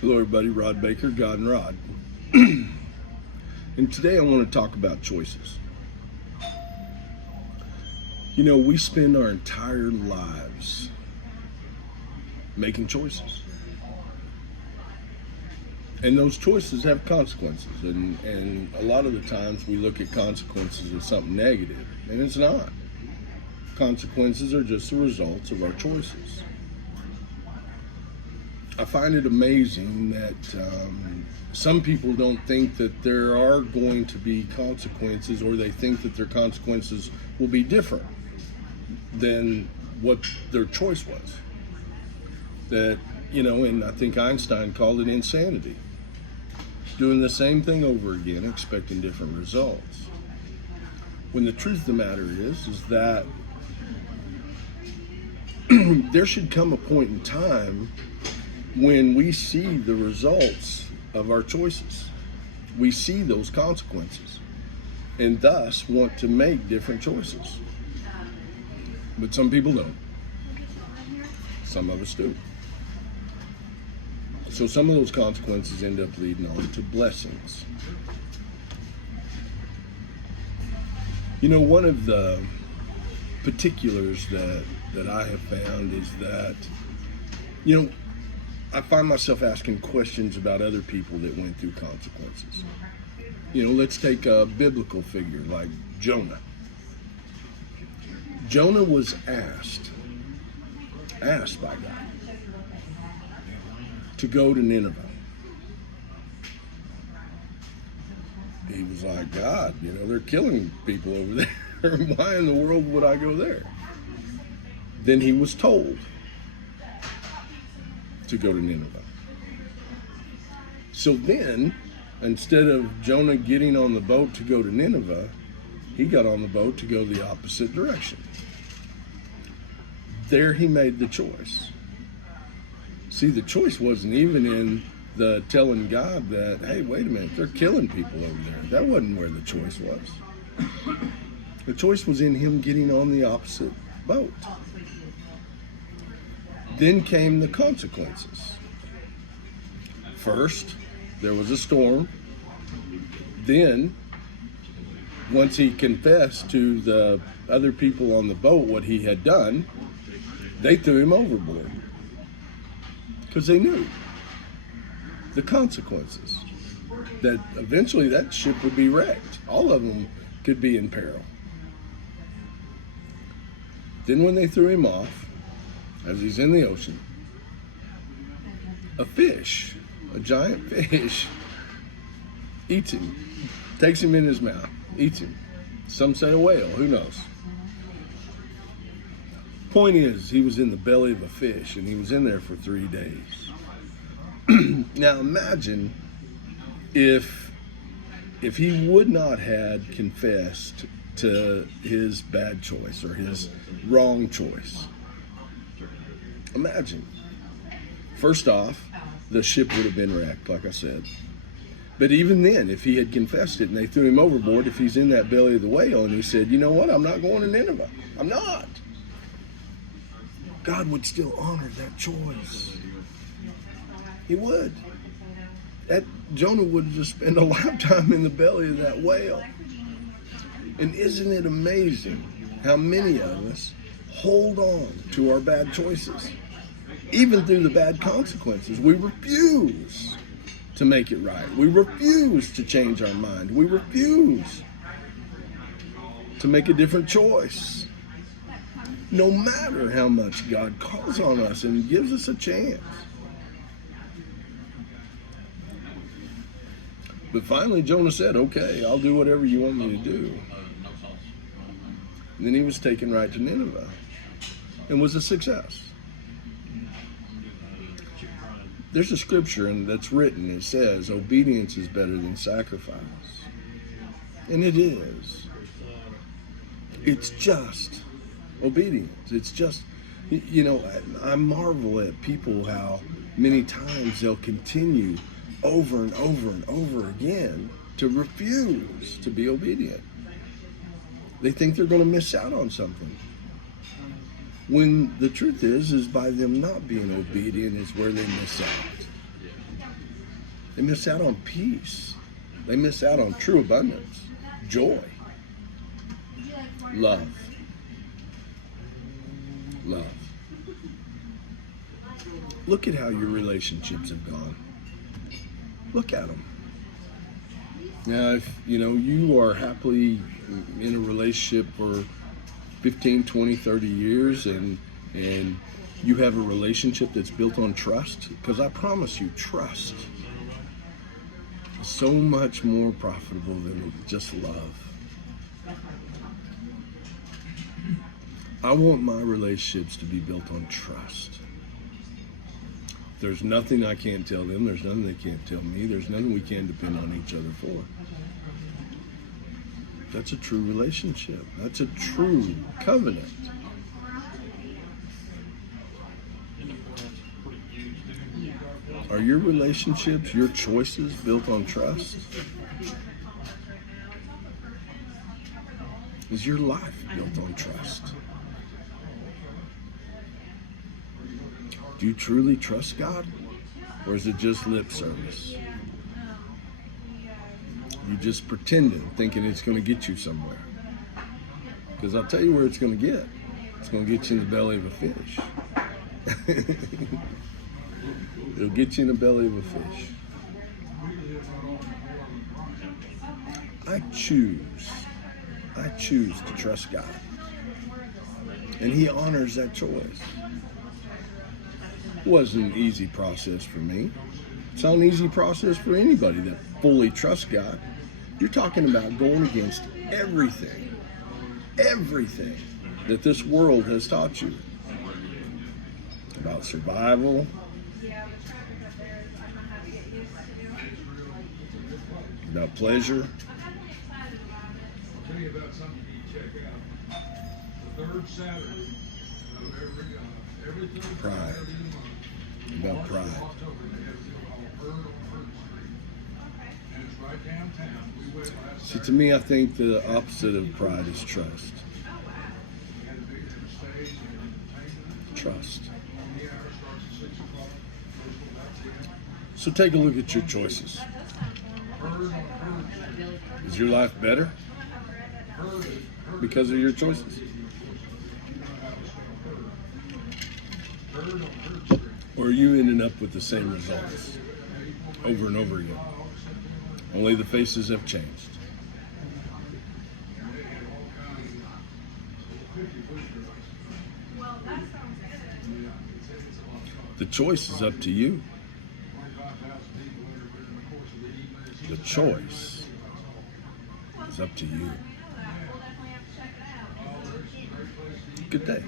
Hello, everybody. Rod Baker, God and Rod. And today I want to talk about choices. You know, we spend our entire lives making choices. And those choices have consequences. And a lot of the times we look at consequences as something negative, and it's not. Consequences are just the results of our choices. I find it amazing that some people don't think that there are going to be consequences, or they think that their consequences will be different than what their choice was. That, you know, and I think Einstein called it insanity. Doing the same thing over again, expecting different results. When the truth of the matter is that there should come a point in time when we see the results of our choices. We see those consequences and thus want to make different choices. But some people don't. Some of us do. So some of those consequences end up leading on to blessings. You know, one of the particulars that I have found is that, you know, I find myself asking questions about other people that went through consequences. You know, let's take a biblical figure like Jonah. Jonah was asked by God to go to Nineveh. He was like, God, you know, they're killing people over there. Why in the world would I go there? Then he was told to go to Nineveh. So then, instead of Jonah getting on the boat to go to Nineveh, he got on the boat to go the opposite direction. There he made the choice. See, the choice wasn't even in the telling God that, hey, wait a minute, they're killing people over there. That wasn't where the choice was. The choice was in him getting on the opposite boat. Then came the consequences. First, there was a storm. Then, once he confessed to the other people on the boat what he had done, they threw him overboard. Because they knew the consequences. That eventually that ship would be wrecked. All of them could be in peril. Then when they threw him off, as he's in the ocean, a fish, a giant fish, eats him, takes him in his mouth, eats him. Some say a whale, who knows? Point is, he was in the belly of a fish, and he was in there for 3 days. Now imagine if he would not had confessed to his bad choice or his wrong choice. Imagine. First off, the ship would have been wrecked, like I said. But even then, if he had confessed it and they threw him overboard, if he's in that belly of the whale and he said, you know what, I'm not going to Nineveh. I'm not. God would still honor that choice. He would. That Jonah would have just spent a lifetime in the belly of that whale. And isn't it amazing how many of us hold on to our bad choices? Even through the bad consequences, we refuse to make it right. We refuse to change our mind. We refuse to make a different choice. No matter how much God calls on us and gives us a chance. But finally, Jonah said, okay, I'll do whatever you want me to do. And then he was taken right to Nineveh and was a success. There's a scripture that's written. It says, obedience is better than sacrifice. And it is. It's just obedience. It's just, you know, I marvel at people how many times they'll continue over and over and over again to refuse to be obedient. They think they're going to miss out on something. When the truth is by them not being obedient is where they miss out. They miss out on peace. They miss out on true abundance, joy, love. Love. Look at how your relationships have gone. Look at them. Now, if you are happily in a relationship for 15, 20, 30 years and you have a relationship that's built on trust, because I promise you, trust is so much more profitable than just love. I want my relationships to be built on trust. There's nothing I can't tell them. There's nothing they can't tell me. There's nothing we can't depend on each other for. That's a true relationship. That's a true covenant. Are your relationships, your choices built on trust? Is your life built on trust? Do you truly trust God? Or is it just lip service? You just pretending, thinking it's going to get you somewhere. Because I'll tell you where it's going to get. It's going to get you in the belly of a fish. It'll get you in the belly of a fish. I choose to trust God. And He honors that choice. It wasn't an easy process for me. It's not an easy process for anybody that fully trusts God. You're talking about going against everything that this world has taught you about survival, about pleasure, I'll tell you about something you check out. The third Saturday of every third pride, Saturday of the month. about pride. October, they have a deal called Herd on Herd Street. And it's right downtown. We went last See, to me, I think the opposite of pride is trust. We had a big stage and entertainment. Trust. The hour starts at 6 o'clock. Goes till about 10. So take a look at your choices. Herd on Herd Street. Is your life better Herd is because of your choices? Herd on Herd Street. Or are you ending up with the same results over and over again? Only the faces have changed. The choice is up to you. The choice is up to you. Good day.